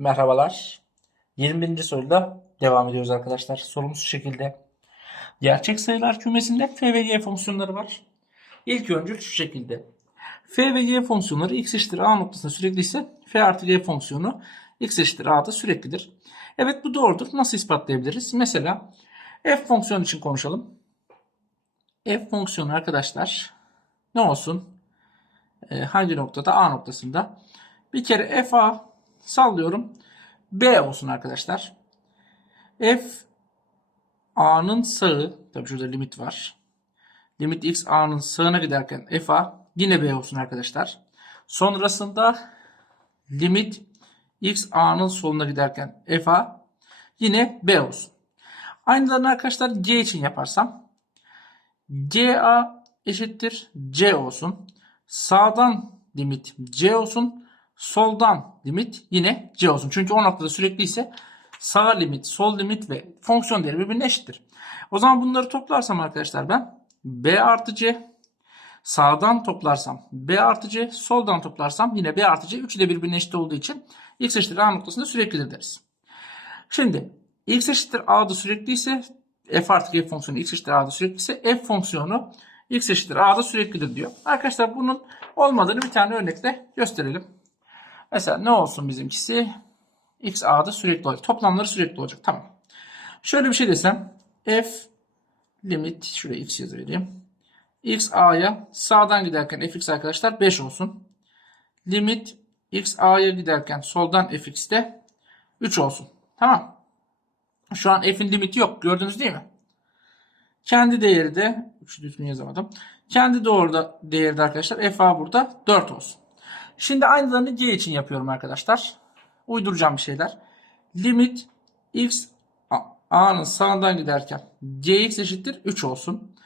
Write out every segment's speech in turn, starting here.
Merhabalar. 21. soruyla devam ediyoruz arkadaşlar. Sorumuz şu şekilde. Gerçek sayılar kümesinde f ve g fonksiyonları var. İlk öncül şu şekilde. f ve g fonksiyonları x eşittir a noktasında sürekli ise f artı g fonksiyonu x eşittir a'da süreklidir. Evet bu doğrudur. Nasıl ispatlayabiliriz? Mesela f fonksiyonu için konuşalım. f fonksiyonu arkadaşlar ne olsun? Ee, hangi noktada? A noktasında. Bir kere fa sallıyorum. B olsun arkadaşlar. F A'nın sağı. Tabi şurada limit var. Limit x A'nın sağına giderken f A yine B olsun arkadaşlar. Sonrasında limit x A'nın soluna giderken f A yine B olsun. Aynılarını arkadaşlar G için yaparsam G A eşittir C olsun. Sağdan limit C olsun. Soldan limit yine C olsun. Çünkü o noktada sürekli ise sağ limit, sol limit ve fonksiyon değeri birbirine eşittir. O zaman bunları toplarsam arkadaşlar ben B artı C sağdan toplarsam B artı C soldan toplarsam yine B artı C üçü de birbirine eşit olduğu için x eşittir A noktasında süreklidir deriz. Şimdi x eşittir A'da sürekli ise f artı g fonksiyonu x eşittir A'da sürekli ise f fonksiyonu x eşittir A'da süreklidir diyor. Arkadaşlar bunun olmadığını bir tane örnekle gösterelim. Mesela ne olsun bizimkisi? X A'da sürekli olacak. Toplamları sürekli olacak. Tamam. Şöyle bir şey desem. F limit şuraya x yazıvereyim. X A'ya sağdan giderken fx arkadaşlar 5 olsun. Limit x A'ya giderken soldan fx de 3 olsun. Tamam. Şu an f'in limiti yok. Gördünüz değil mi? Kendi değeri de şu düzgün yazamadım. Kendi doğruda değeri de arkadaşlar f a burada 4 olsun. Şimdi aynılarını g için yapıyorum arkadaşlar. Uyduracağım bir şeyler. Limit x a'nın sağından giderken gx eşittir 3 olsun.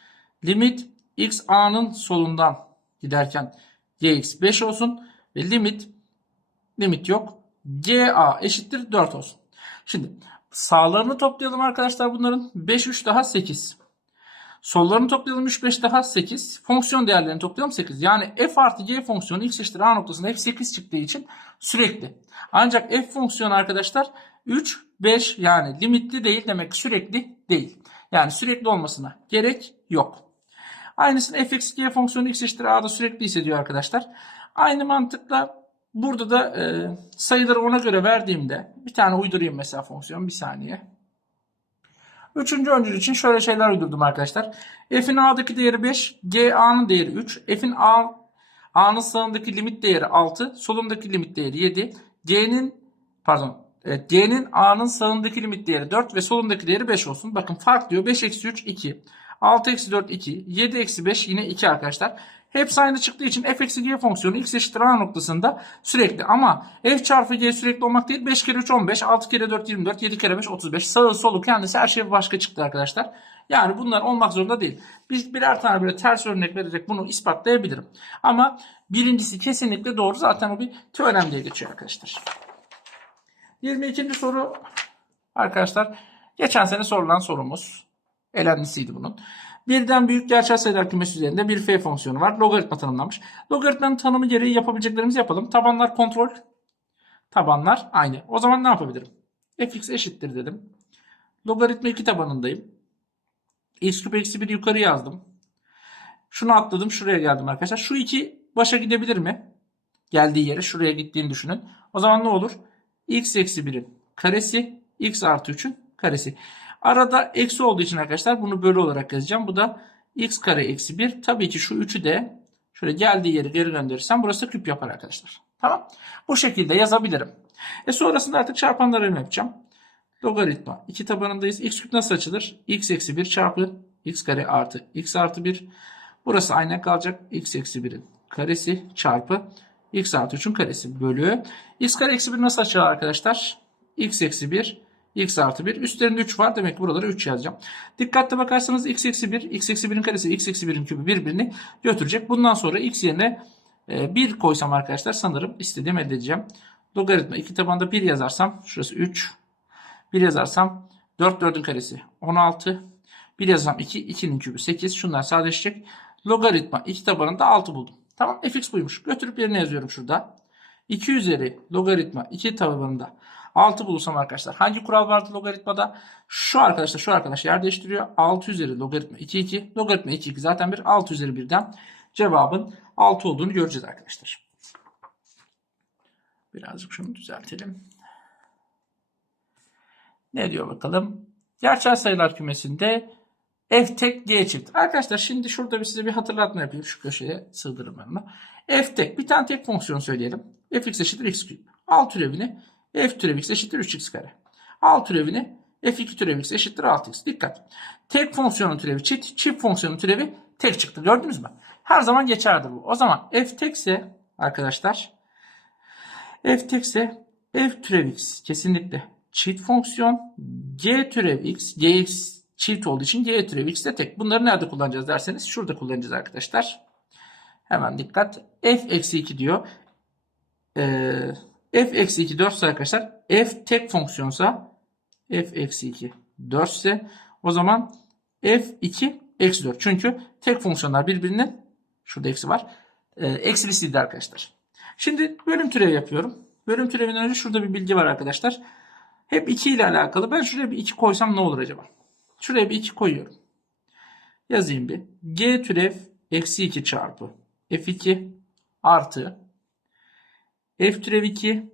Limit x a'nın solundan giderken gx 5 olsun. Ve limit limit yok. ga eşittir 4 olsun. Şimdi sağlarını toplayalım arkadaşlar bunların. 5 3 daha 8. Sollarını toplayalım 3 5 daha 8. Fonksiyon değerlerini toplayalım 8. Yani f artı g fonksiyonu x eşittir a noktasında f 8 çıktığı için sürekli. Ancak f fonksiyonu arkadaşlar 3 5 yani limitli değil demek sürekli değil. Yani sürekli olmasına gerek yok. Aynısını f eksi g fonksiyonu x eşittir a'da sürekli ise diyor arkadaşlar. Aynı mantıkla burada da e, sayıları ona göre verdiğimde bir tane uydurayım mesela fonksiyon bir saniye. Üçüncü öncül için şöyle şeyler uydurdum arkadaşlar. F'in A'daki değeri 5, G değeri 3. F'in A, A'nın sağındaki limit değeri 6, solundaki limit değeri 7. G'nin pardon evet, G'nin A'nın sağındaki limit değeri 4 ve solundaki değeri 5 olsun. Bakın fark diyor 5 eksi 3 2. 6 eksi 4 2. 7 eksi 5 yine 2 arkadaşlar. Hepsi aynı çıktığı için f eksi g fonksiyonu x eşittir a noktasında sürekli. Ama f çarpı g sürekli olmak değil. 5 kere 3 15, 6 kere 4 24, 7 kere 5 35. Sağı solu kendisi her şey başka çıktı arkadaşlar. Yani bunlar olmak zorunda değil. Biz birer tane böyle ters örnek vererek bunu ispatlayabilirim. Ama birincisi kesinlikle doğru. Zaten o bir teorem diye geçiyor arkadaşlar. 22. soru arkadaşlar geçen sene sorulan sorumuz. Elenlisiydi bunun. Birden büyük gerçel sayılar kümesi üzerinde bir f fonksiyonu var. Logaritma tanımlanmış. Logaritmanın tanımı gereği yapabileceklerimizi yapalım. Tabanlar kontrol. Tabanlar aynı. O zaman ne yapabilirim? fx eşittir dedim. Logaritma 2 tabanındayım. x küp eksi 1 yukarı yazdım. Şunu atladım. Şuraya geldim arkadaşlar. Şu 2 başa gidebilir mi? Geldiği yere şuraya gittiğini düşünün. O zaman ne olur? x eksi 1'in karesi x artı 3'ün karesi. Arada eksi olduğu için arkadaşlar bunu bölü olarak yazacağım. Bu da x kare eksi 1. Tabii ki şu 3'ü de şöyle geldiği yere geri gönderirsem burası küp yapar arkadaşlar. Tamam. Bu şekilde yazabilirim. E sonrasında artık çarpanlarını yapacağım. Logaritma. 2 tabanındayız. x küp nasıl açılır? x eksi 1 çarpı x kare artı x artı 1. Burası aynen kalacak. x eksi 1'in karesi çarpı x artı 3'ün karesi bölü. x kare eksi 1 nasıl açılır arkadaşlar? x eksi 1 x artı 1. Üstlerinde 3 var. Demek ki buralara 3 yazacağım. Dikkatli bakarsanız x eksi 1, x eksi 1'in karesi, x eksi 1'in kübü birbirini götürecek. Bundan sonra x yerine 1 koysam arkadaşlar sanırım istediğim elde edeceğim. Logaritma 2 tabanda 1 yazarsam şurası 3. 1 yazarsam 4 4'ün karesi 16. 1 yazarsam 2 2'nin kübü 8. Şunlar sadeleşecek. Logaritma 2 tabanında 6 buldum. Tamam fx buymuş. Götürüp yerine yazıyorum şurada. 2 üzeri logaritma 2 tabanında 6 bulursam arkadaşlar hangi kural vardı logaritmada? Şu arkadaşlar şu arkadaş yer değiştiriyor. 6 üzeri logaritma 2 2. Logaritma 2 2 zaten bir 6 üzeri 1'den cevabın 6 olduğunu göreceğiz arkadaşlar. Birazcık şunu düzeltelim. Ne diyor bakalım? Gerçel sayılar kümesinde f tek g çift. Arkadaşlar şimdi şurada bir size bir hatırlatma yapayım. Şu köşeye sığdırırım ben onu. f tek bir tane tek fonksiyon söyleyelim. fx eşittir x küp. Al türevini f türev x eşittir 3x kare. Al türevini f2 türev x eşittir 6x. Dikkat. Tek fonksiyonun türevi çift, çift fonksiyonun türevi tek çıktı. Gördünüz mü? Her zaman geçerli bu. O zaman f tekse arkadaşlar f tekse f türev x kesinlikle çift fonksiyon. g türev x, gx çift olduğu için g türev x de tek. Bunları nerede kullanacağız derseniz şurada kullanacağız arkadaşlar. Hemen dikkat. f eksi 2 diyor. Ee, f eksi 2 4 ise arkadaşlar f tek fonksiyonsa f eksi 2 4 ise o zaman f2 eksi 4. Çünkü tek fonksiyonlar birbirinin şurada eksi var. E, eksilisiydi arkadaşlar. Şimdi bölüm türevi yapıyorum. Bölüm türevinden önce şurada bir bilgi var arkadaşlar. Hep 2 ile alakalı. Ben şuraya bir 2 koysam ne olur acaba? Şuraya bir 2 koyuyorum. Yazayım bir. G türev eksi 2 çarpı F2 artı F türev 2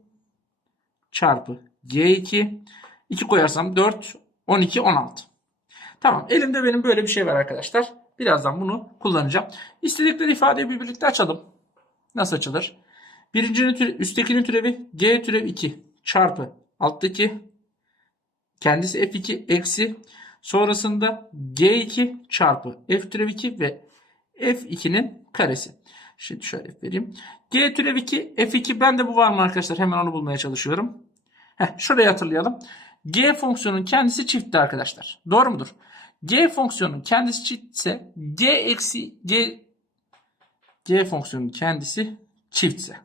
çarpı G2 2 koyarsam 4 12 16. Tamam elimde benim böyle bir şey var arkadaşlar. Birazdan bunu kullanacağım. İstedikleri ifadeyi bir birlikte açalım. Nasıl açılır? Birincinin türevi, üsttekinin türevi G türev 2 çarpı alttaki kendisi F2 eksi sonrasında G2 çarpı F türev 2 ve F2'nin karesi. Şimdi şöyle vereyim. G türev 2 F2 ben de bu var mı arkadaşlar? Hemen onu bulmaya çalışıyorum. Heh, şurayı hatırlayalım. G fonksiyonun kendisi çiftti arkadaşlar. Doğru mudur? G fonksiyonun kendisi çiftse G eksi G G fonksiyonun kendisi çiftse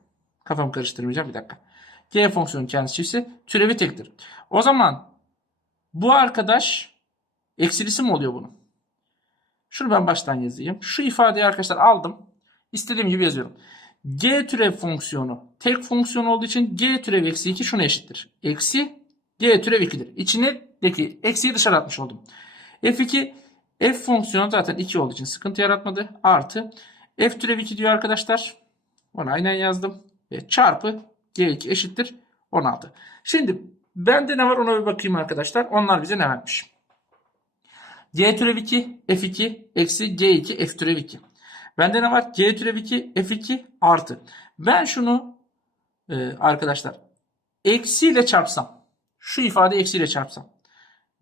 kafamı karıştırmayacağım bir dakika. G fonksiyonun kendisi çiftse türevi tektir. O zaman bu arkadaş eksilisi mi oluyor bunun? Şunu ben baştan yazayım. Şu ifadeyi arkadaşlar aldım. İstediğim gibi yazıyorum. G türev fonksiyonu tek fonksiyon olduğu için G türev eksi 2 şuna eşittir. Eksi G türev 2'dir. İçindeki eksiyi dışarı atmış oldum. F2 F fonksiyonu zaten 2 olduğu için sıkıntı yaratmadı. Artı F türev 2 diyor arkadaşlar. Onu aynen yazdım. Ve çarpı G2 eşittir 16. Şimdi bende ne var ona bir bakayım arkadaşlar. Onlar bize ne vermiş? G türev 2 F2 eksi G2 F türev 2. Bende ne var? G türev 2 F2 artı. Ben şunu e, arkadaşlar eksiyle çarpsam. Şu ifade eksiyle çarpsam.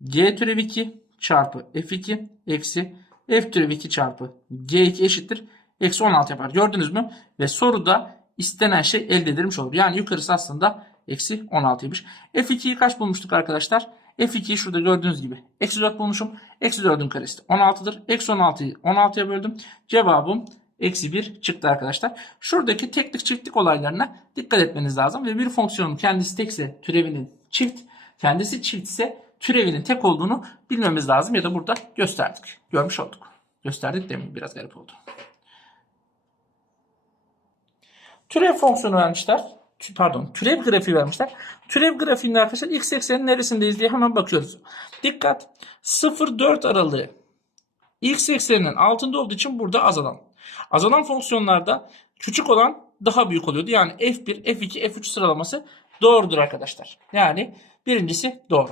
G türev 2 çarpı F2 eksi F türev 2 çarpı G2 eşittir. Eksi 16 yapar. Gördünüz mü? Ve soruda istenen şey elde edilmiş olur. Yani yukarısı aslında eksi 16'ymış. F2'yi kaç bulmuştuk arkadaşlar? F2'yi şurada gördüğünüz gibi. Eksi 4 bulmuşum. Eksi 4'ün karesi 16'dır. Eksi 16'yı 16'ya böldüm. Cevabım eksi 1 çıktı arkadaşlar. Şuradaki teklik çiftlik olaylarına dikkat etmeniz lazım. Ve bir fonksiyonun kendisi tekse türevinin çift, kendisi çiftse türevinin tek olduğunu bilmemiz lazım. Ya da burada gösterdik. Görmüş olduk. Gösterdik demin biraz garip oldu. Türev fonksiyonu vermişler. Pardon türev grafiği vermişler. Türev grafiğinde arkadaşlar x eksenin neresindeyiz diye hemen bakıyoruz. Dikkat 0-4 aralığı x ekseninin altında olduğu için burada azalan. Azalan fonksiyonlarda küçük olan daha büyük oluyordu. Yani f1, f2, f3 sıralaması doğrudur arkadaşlar. Yani birincisi doğru.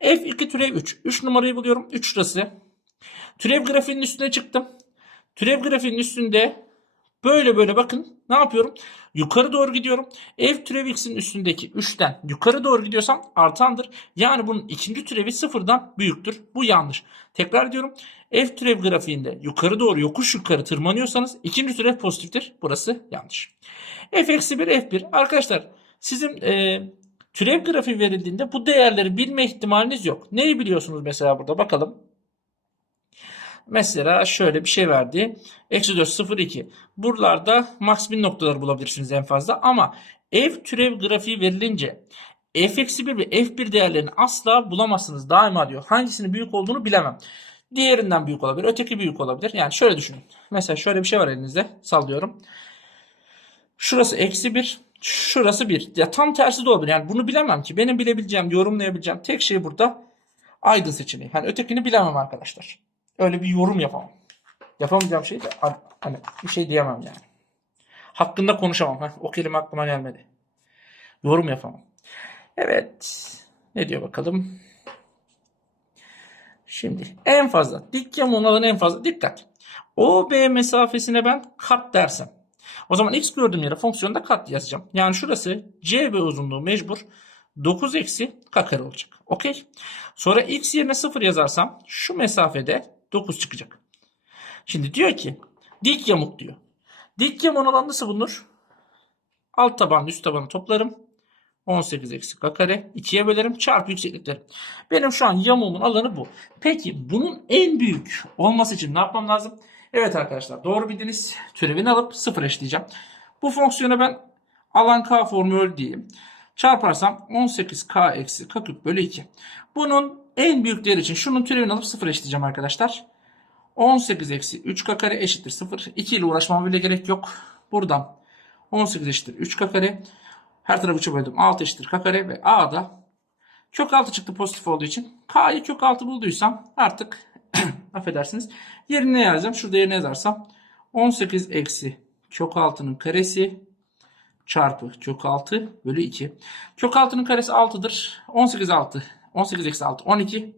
f2 türev 3. 3 numarayı buluyorum. 3 şurası. Türev grafiğinin üstüne çıktım. Türev grafiğinin üstünde Böyle böyle bakın ne yapıyorum? Yukarı doğru gidiyorum. F türev x'in üstündeki 3'ten yukarı doğru gidiyorsam artandır. Yani bunun ikinci türevi sıfırdan büyüktür. Bu yanlış. Tekrar diyorum. F türev grafiğinde yukarı doğru yokuş yukarı tırmanıyorsanız ikinci türev pozitiftir. Burası yanlış. F eksi 1 F1. Arkadaşlar sizin e, türev grafiği verildiğinde bu değerleri bilme ihtimaliniz yok. Neyi biliyorsunuz mesela burada bakalım. Mesela şöyle bir şey verdi. Eksi 4 0 2. Buralarda max bin noktaları bulabilirsiniz en fazla. Ama f türev grafiği verilince f eksi 1 ve f1 değerlerini asla bulamazsınız. Daima diyor. Hangisinin büyük olduğunu bilemem. Diğerinden büyük olabilir. Öteki büyük olabilir. Yani şöyle düşünün. Mesela şöyle bir şey var elinizde. Sallıyorum. Şurası eksi 1. Şurası 1. Ya tam tersi de olabilir. Yani bunu bilemem ki. Benim bilebileceğim, yorumlayabileceğim tek şey burada aydın seçeneği. Hani ötekini bilemem arkadaşlar. Öyle bir yorum yapamam. Yapamayacağım şey de hani bir şey diyemem yani. Hakkında konuşamam. Heh, o kelime aklıma gelmedi. Yorum yapamam. Evet. Ne diyor bakalım. Şimdi en fazla dik yamuğun en fazla dikkat. OB mesafesine ben kat dersem. O zaman x gördüğüm yere fonksiyonda kat yazacağım. Yani şurası CB uzunluğu mecbur 9 eksi k olacak. Okey. Sonra x yerine 0 yazarsam şu mesafede 9 çıkacak. Şimdi diyor ki dik yamuk diyor. Dik yamuğun alanı nasıl bulunur? Alt tabanla üst tabanı toplarım. 18 eksi k kare 2'ye bölerim çarpı yükseklikleri. Benim şu an yamuğumun alanı bu. Peki bunun en büyük olması için ne yapmam lazım? Evet arkadaşlar doğru bildiniz. Türevini alıp sıfır eşleyeceğim. Bu fonksiyona ben alan k formülü diyeyim. Çarparsam 18k eksi k küp bölü 2. Bunun en büyük değeri için şunun türevini alıp sıfır eşleyeceğim arkadaşlar. 18 eksi 3k kare eşittir 0. 2 ile uğraşmama bile gerek yok. Buradan 18 eşittir 3k kare. Her tarafı 3'e böldüm. 6 eşittir k kare ve a da kök 6 çıktı pozitif olduğu için. K'yı kök 6 bulduysam artık affedersiniz yerine yazacağım. Şurada yerine yazarsam 18 eksi kök 6'nın karesi çarpı kök 6 bölü 2. Kök 6'nın karesi 6'dır. 18 6. 18 eksi 6 12.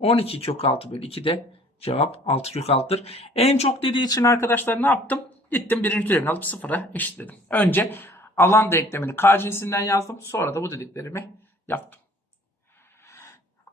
12 kök 6 bölü 2 de cevap 6 kök 6'dır. En çok dediği için arkadaşlar ne yaptım? Gittim birinci türevini alıp sıfıra eşitledim. Önce alan denklemini k cinsinden yazdım. Sonra da bu dediklerimi yaptım.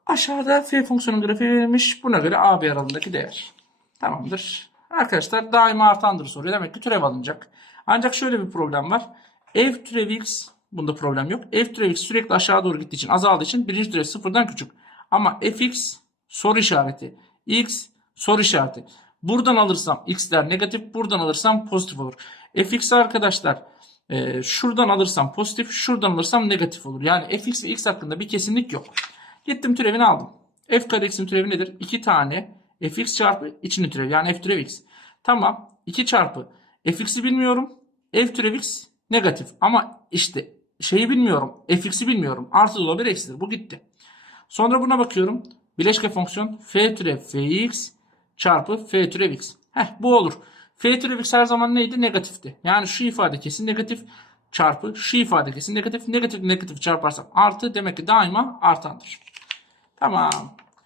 Aşağıda f fonksiyonun grafiği verilmiş. Buna göre a b aralığındaki değer. Tamamdır. Arkadaşlar daima artandır soruyor. Demek ki türev alınacak. Ancak şöyle bir problem var. F türev x bunda problem yok. F türev sürekli aşağı doğru gittiği için azaldığı için birinci türev sıfırdan küçük. Ama fx soru işareti. x soru işareti. Buradan alırsam x'ler negatif. Buradan alırsam pozitif olur. fx arkadaşlar e, şuradan alırsam pozitif. Şuradan alırsam negatif olur. Yani fx ve x hakkında bir kesinlik yok. Gittim türevini aldım. f kare x'in türevi nedir? 2 tane fx çarpı içinin türevi. Yani f türev x. Tamam. 2 çarpı fx'i bilmiyorum. f türev x negatif. Ama işte şeyi bilmiyorum. fx'i bilmiyorum. Artı da olabilir eksidir. Bu gitti. Sonra buna bakıyorum. Bileşke fonksiyon f türev fx çarpı f türev x. Heh bu olur. f türev x her zaman neydi? Negatifti. Yani şu ifade kesin negatif çarpı şu ifade kesin negatif. Negatif negatif çarparsam artı demek ki daima artandır. Tamam.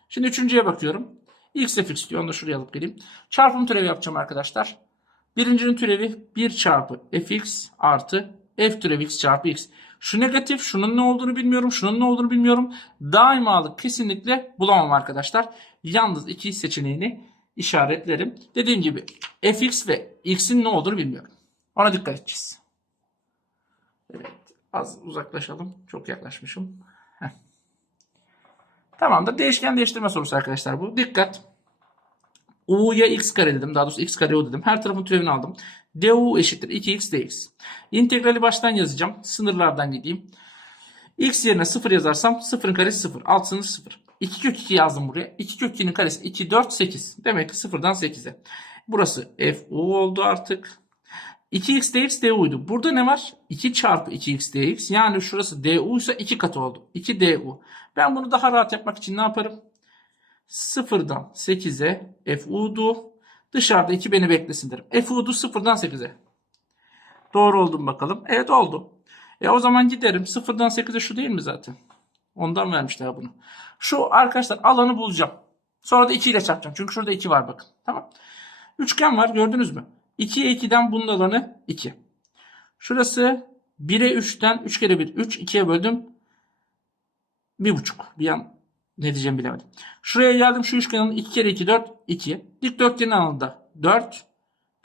Şimdi üçüncüye bakıyorum. X fx diyor. Onu da şuraya alıp geleyim. Çarpım türevi yapacağım arkadaşlar. Birincinin türevi 1 çarpı fx artı f türevi x çarpı x. Şu negatif, şunun ne olduğunu bilmiyorum, şunun ne olduğunu bilmiyorum. Daimalık kesinlikle bulamam arkadaşlar. Yalnız iki seçeneğini işaretlerim. Dediğim gibi fx ve x'in ne olduğunu bilmiyorum. Ona dikkat edeceğiz. Evet, az uzaklaşalım. Çok yaklaşmışım. Heh. Tamamdır. Değişken değiştirme sorusu arkadaşlar bu. Dikkat. U'ya x kare dedim. Daha doğrusu x kare u dedim. Her tarafın türevini aldım. Du eşittir 2x dx. İntegrali baştan yazacağım. Sınırlardan gideyim. x yerine 0 yazarsam 0'ın karesi 0. Alt sınır 0. 2 kök 2 yazdım buraya. 2 kök 2'nin karesi 2, 4, 8. Demek ki 0'dan 8'e. Burası fu oldu artık. 2x dx du'ydu. Burada ne var? 2 çarpı 2x dx. Yani şurası du ise 2 katı oldu. 2 du. Ben bunu daha rahat yapmak için ne yaparım? 0'dan 8'e fu'du. Dışarıda 2 beni beklesin derim. fu'du 0'dan 8'e. Doğru oldu mu bakalım? Evet oldu. E o zaman giderim. 0'dan 8'e şu değil mi zaten? Ondan vermişler bunu. Şu arkadaşlar alanı bulacağım. Sonra da 2 ile çarpacağım. Çünkü şurada 2 var bakın. Tamam. Üçgen var gördünüz mü? 2'ye 2'den bunun alanı 2. Şurası 1'e 3'ten 3 kere 1 3 2'ye böldüm. 1,5. Bir an ne diyeceğimi bilemedim. Şuraya geldim şu üçgenin 2 kere 2 4 2. Dikdörtgenin alanında 4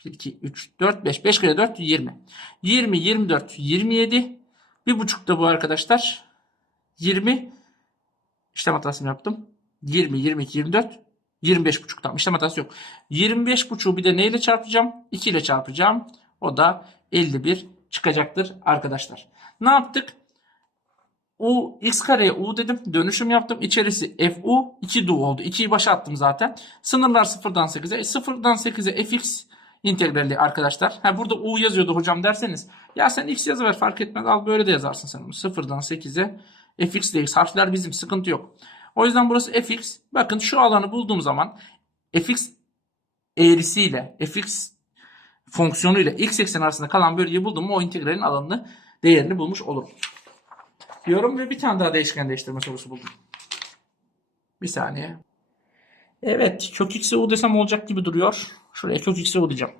1 2 3 4 5 5 kere 4 20. 20 24 27 bir buçuk da bu arkadaşlar. 20 işlem hatasını yaptım. 20 22 24 25 buçuk tamam işlem hatası yok. 25 buçuğu bir de neyle çarpacağım? 2 ile çarpacağım. O da 51 çıkacaktır arkadaşlar. Ne yaptık? U x kareye u dedim. Dönüşüm yaptım. İçerisi fu 2 du oldu. 2'yi başa attım zaten. Sınırlar 0'dan 8'e. 0'dan 8'e fx integrali arkadaşlar. Ha burada u yazıyordu hocam derseniz. Ya sen x yazıver fark etmez al böyle de yazarsın sen bunu. Sıfırdan 8'e fx dx harfler bizim sıkıntı yok. O yüzden burası fx. Bakın şu alanı bulduğum zaman fx eğrisiyle fx fonksiyonuyla x ekseni arasında kalan bölgeyi buldum mu o integralin alanını değerini bulmuş olurum. Diyorum ve bir tane daha değişken değiştirme sorusu buldum. Bir saniye. Evet kök x'e u desem olacak gibi duruyor. Şuraya kök x'e u diyeceğim.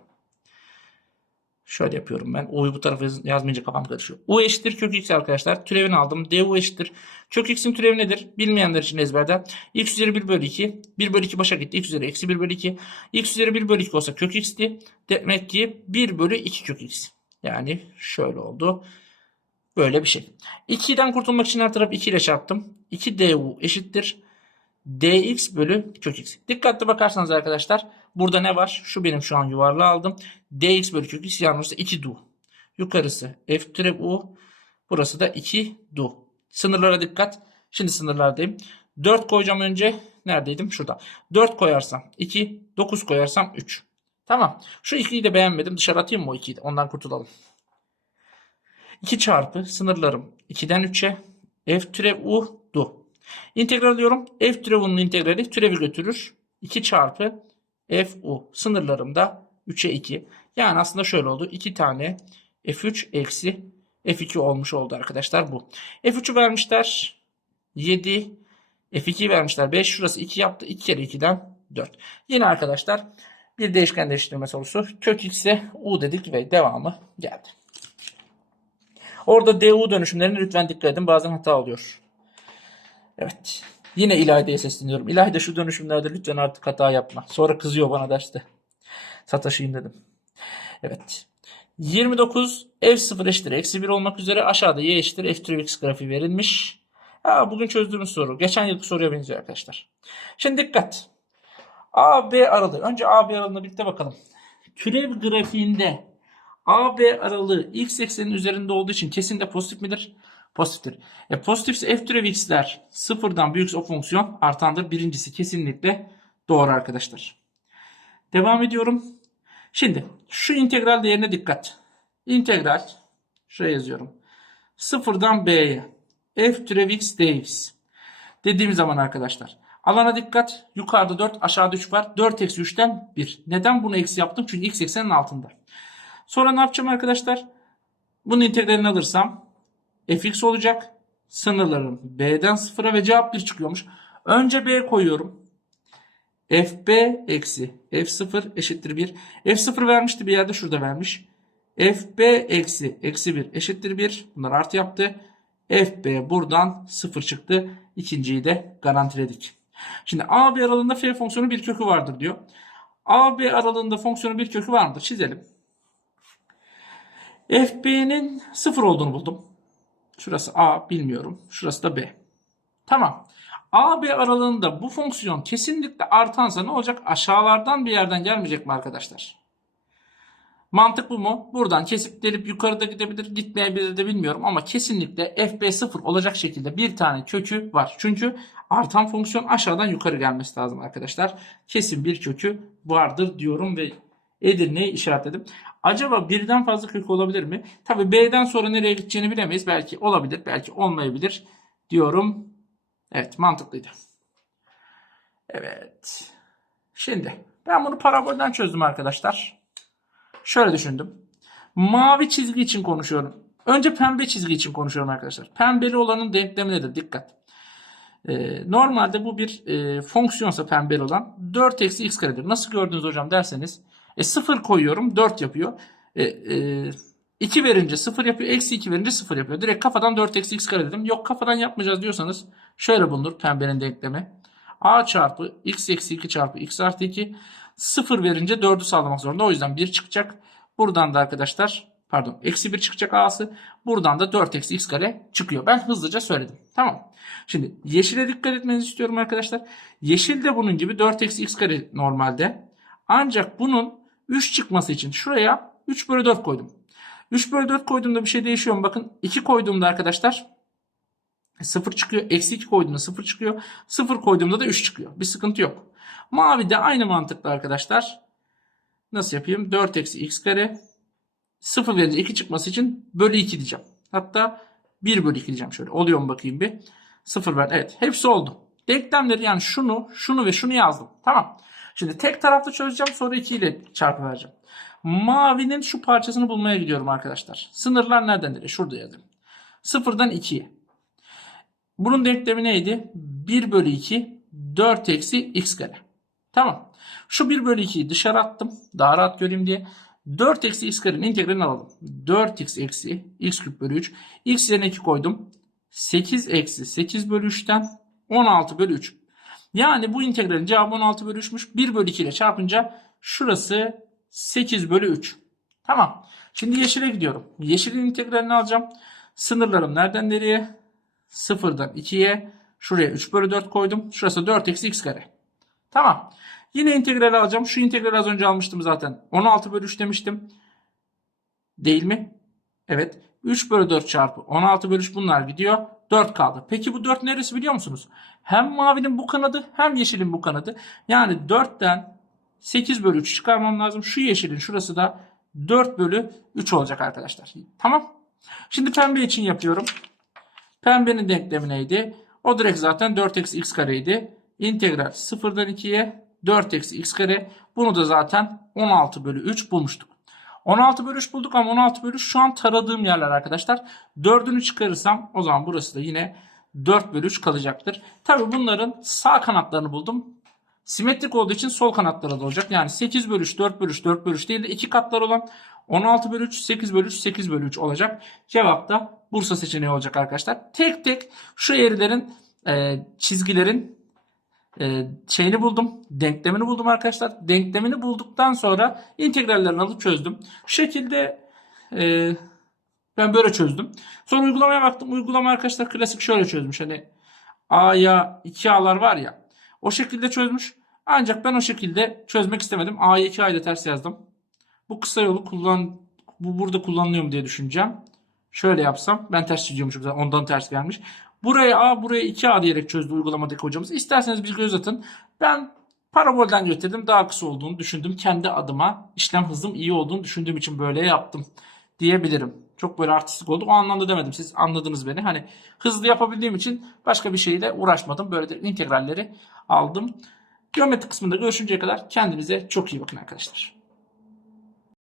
Şöyle yapıyorum ben. U'yu bu tarafa yaz- yazmayınca kafam karışıyor. U eşittir kök x arkadaşlar. Türevini aldım. du eşittir. Kök x'in türevi nedir? Bilmeyenler için ezberden. x üzeri 1 bölü 2. 1 bölü 2 başa gitti. x üzeri eksi 1 bölü 2. x üzeri 1 bölü 2 olsa kök x'ti. Demek ki 1 bölü 2 kök x. Yani şöyle oldu. Böyle bir şey. 2'den kurtulmak için her tarafı 2 ile çarptım. 2 du eşittir. dx bölü kök x. Dikkatli bakarsanız arkadaşlar burada ne var? Şu benim şu an yuvarlağı aldım. dx bölü kök x yalnızca 2 du. Yukarısı f türev u. Burası da 2 du. Sınırlara dikkat. Şimdi sınırlardayım. 4 koyacağım önce. Neredeydim? Şurada. 4 koyarsam 2. 9 koyarsam 3. Tamam. Şu 2'yi de beğenmedim. Dışarı atayım mı o 2'yi de? Ondan kurtulalım. 2 çarpı sınırlarım 2'den 3'e f türev u du. İntegral alıyorum. F türev u'nun integrali türevi götürür. 2 çarpı f u. Sınırlarım da 3'e 2. Yani aslında şöyle oldu. 2 tane f3 eksi f2 olmuş oldu arkadaşlar bu. f3'ü vermişler 7. f2'yi vermişler 5. Şurası 2 yaptı. 2 kere 2'den 4. Yine arkadaşlar bir değişken değiştirme sorusu. Kök x'e u dedik ve devamı geldi. Orada DU dönüşümlerine lütfen dikkat edin. Bazen hata oluyor. Evet. Yine İlahide'ye sesleniyorum. İlahide şu dönüşümlerde lütfen artık hata yapma. Sonra kızıyor bana derste. Sataşayım dedim. Evet. 29 f0 eşittir eksi 1 olmak üzere aşağıda y eşittir f x grafiği verilmiş. Ha, bugün çözdüğümüz soru. Geçen yılki soruya benziyor arkadaşlar. Şimdi dikkat. A, B aralığı. Önce A, B aralığına birlikte bakalım. Türev grafiğinde AB aralığı x eksenin üzerinde olduğu için kesin de pozitif midir? Pozitiftir. E pozitifse f türev x'ler sıfırdan büyükse o fonksiyon artandır. Birincisi kesinlikle doğru arkadaşlar. Devam ediyorum. Şimdi şu integral değerine dikkat. İntegral şuraya yazıyorum. Sıfırdan b'ye f türev x dx dediğim zaman arkadaşlar alana dikkat. Yukarıda 4 aşağıda 3 var. 4 eksi 3'ten 1. Neden bunu eksi yaptım? Çünkü x eksenin altında. Sonra ne yapacağım arkadaşlar? Bunun integralini alırsam fx olacak. Sınırlarım b'den 0'a ve cevap 1 çıkıyormuş. Önce b koyuyorum. fb eksi f0 eşittir 1. f0 vermişti bir yerde şurada vermiş. fb eksi eksi 1 eşittir 1. Bunlar artı yaptı. fb buradan 0 çıktı. İkinciyi de garantiledik. Şimdi a b aralığında f fonksiyonu bir kökü vardır diyor. a b aralığında fonksiyonu bir kökü var mıdır? Çizelim. FB'nin 0 olduğunu buldum. Şurası A bilmiyorum. Şurası da B. Tamam. A, B aralığında bu fonksiyon kesinlikle artansa ne olacak? Aşağılardan bir yerden gelmeyecek mi arkadaşlar? Mantık bu mu? Buradan kesip delip yukarıda gidebilir, gitmeyebilir de bilmiyorum ama kesinlikle FB 0 olacak şekilde bir tane kökü var. Çünkü artan fonksiyon aşağıdan yukarı gelmesi lazım arkadaşlar. Kesin bir kökü vardır diyorum ve Edirne'yi işaretledim. Acaba birden fazla kök olabilir mi? Tabi B'den sonra nereye gideceğini bilemeyiz. Belki olabilir, belki olmayabilir diyorum. Evet mantıklıydı. Evet. Şimdi ben bunu parabolden çözdüm arkadaşlar. Şöyle düşündüm. Mavi çizgi için konuşuyorum. Önce pembe çizgi için konuşuyorum arkadaşlar. Pembeli olanın denklemi nedir? Dikkat. Ee, normalde bu bir e, fonksiyonsa pembeli olan 4 eksi x karedir. Nasıl gördünüz hocam derseniz e, 0 koyuyorum 4 yapıyor. E, e, 2 verince 0 yapıyor. Eksi 2 verince 0 yapıyor. Direkt kafadan 4 eksi x kare dedim. Yok kafadan yapmayacağız diyorsanız şöyle bulunur pembenin denklemi. a çarpı x eksi 2 çarpı x artı 2 0 verince 4'ü sağlamak zorunda. O yüzden 1 çıkacak. Buradan da arkadaşlar pardon eksi 1 çıkacak a'sı. Buradan da 4 eksi x kare çıkıyor. Ben hızlıca söyledim. Tamam. Şimdi yeşile dikkat etmenizi istiyorum arkadaşlar. Yeşil de bunun gibi 4 eksi x kare normalde. Ancak bunun 3 çıkması için şuraya 3 bölü 4 koydum. 3 bölü 4 koyduğumda bir şey değişiyor mu? Bakın 2 koyduğumda arkadaşlar 0 çıkıyor. Eksi 2 koyduğumda 0 çıkıyor. 0 koyduğumda da 3 çıkıyor. Bir sıkıntı yok. Mavi de aynı mantıkla arkadaşlar. nasıl yapayım? 4 eksi x kare 0 verince 2 çıkması için bölü 2 diyeceğim. Hatta 1 bölü 2 diyeceğim şöyle. Oluyor mu bakayım bir. 0 ver. Evet. Hepsi oldu. Denklemleri yani şunu, şunu ve şunu yazdım. Tamam. Şimdi tek taraflı çözeceğim. Sonra 2 ile çarpı. Mavinin şu parçasını bulmaya gidiyorum arkadaşlar. Sınırlar nereden nereye? Şurada yazdım. 0'dan 2'ye. Bunun denklemi neydi? 1 bölü 2 4 eksi x kare. Tamam. Şu 1 bölü 2'yi dışarı attım. Daha rahat göreyim diye. 4 eksi x karenin integralini alalım. 4x eksi x küp bölü 3. x yerine 2 koydum. 8 eksi 8 bölü 3'ten 16 bölü 3. Yani bu integralin cevabı 16 bölü 3'müş. 1 bölü 2 ile çarpınca şurası 8 bölü 3. Tamam. Şimdi yeşile gidiyorum. Yeşilin integralini alacağım. Sınırlarım nereden nereye? 0'dan 2'ye. Şuraya 3 bölü 4 koydum. Şurası 4 eksi x kare. Tamam. Yine integrali alacağım. Şu integrali az önce almıştım zaten. 16 bölü 3 demiştim. Değil mi? Evet. 3 bölü 4 çarpı 16 bölü 3 bunlar gidiyor. 4 kaldı. Peki bu 4 neresi biliyor musunuz? Hem mavinin bu kanadı hem yeşilin bu kanadı. Yani 4'ten 8 bölü 3 çıkarmam lazım. Şu yeşilin şurası da 4 bölü 3 olacak arkadaşlar. Tamam. Şimdi pembe için yapıyorum. Pembenin denklemi neydi? O direkt zaten 4 eksi x kareydi. İntegral 0'dan 2'ye 4 eksi x kare. Bunu da zaten 16 bölü 3 bulmuştuk. 16 bölü 3 bulduk ama 16 bölü 3 şu an taradığım yerler arkadaşlar. 4'ünü çıkarırsam o zaman burası da yine 4 bölü 3 kalacaktır. Tabi bunların sağ kanatlarını buldum. Simetrik olduğu için sol kanatları da olacak. Yani 8 bölü 3, 4 bölü 3, 4 bölü 3 değil de 2 katlar olan 16 bölü 3, 8 bölü 3, 8 bölü 3 olacak. Cevap da Bursa seçeneği olacak arkadaşlar. Tek tek şu eğrilerin, e, çizgilerin e, şeyini buldum. Denklemini buldum arkadaşlar. Denklemini bulduktan sonra integrallerini alıp çözdüm. Şu şekilde e, ben böyle çözdüm. Sonra uygulamaya baktım. Uygulama arkadaşlar klasik şöyle çözmüş. Hani A'ya 2A'lar var ya. O şekilde çözmüş. Ancak ben o şekilde çözmek istemedim. A'yı 2A ile ters yazdım. Bu kısa yolu kullan bu burada kullanılıyor mu diye düşüneceğim. Şöyle yapsam ben ters çiziyormuşum zaten ondan ters gelmiş. Buraya A buraya 2A diyerek çözdü uygulamadaki hocamız. İsterseniz bir göz atın. Ben parabolden getirdim. Daha kısa olduğunu düşündüm. Kendi adıma işlem hızım iyi olduğunu düşündüğüm için böyle yaptım diyebilirim. Çok böyle artistik oldu. O anlamda demedim. Siz anladınız beni. Hani hızlı yapabildiğim için başka bir şeyle uğraşmadım. Böyle de integralleri aldım. Geometri kısmında görüşünceye kadar kendinize çok iyi bakın arkadaşlar.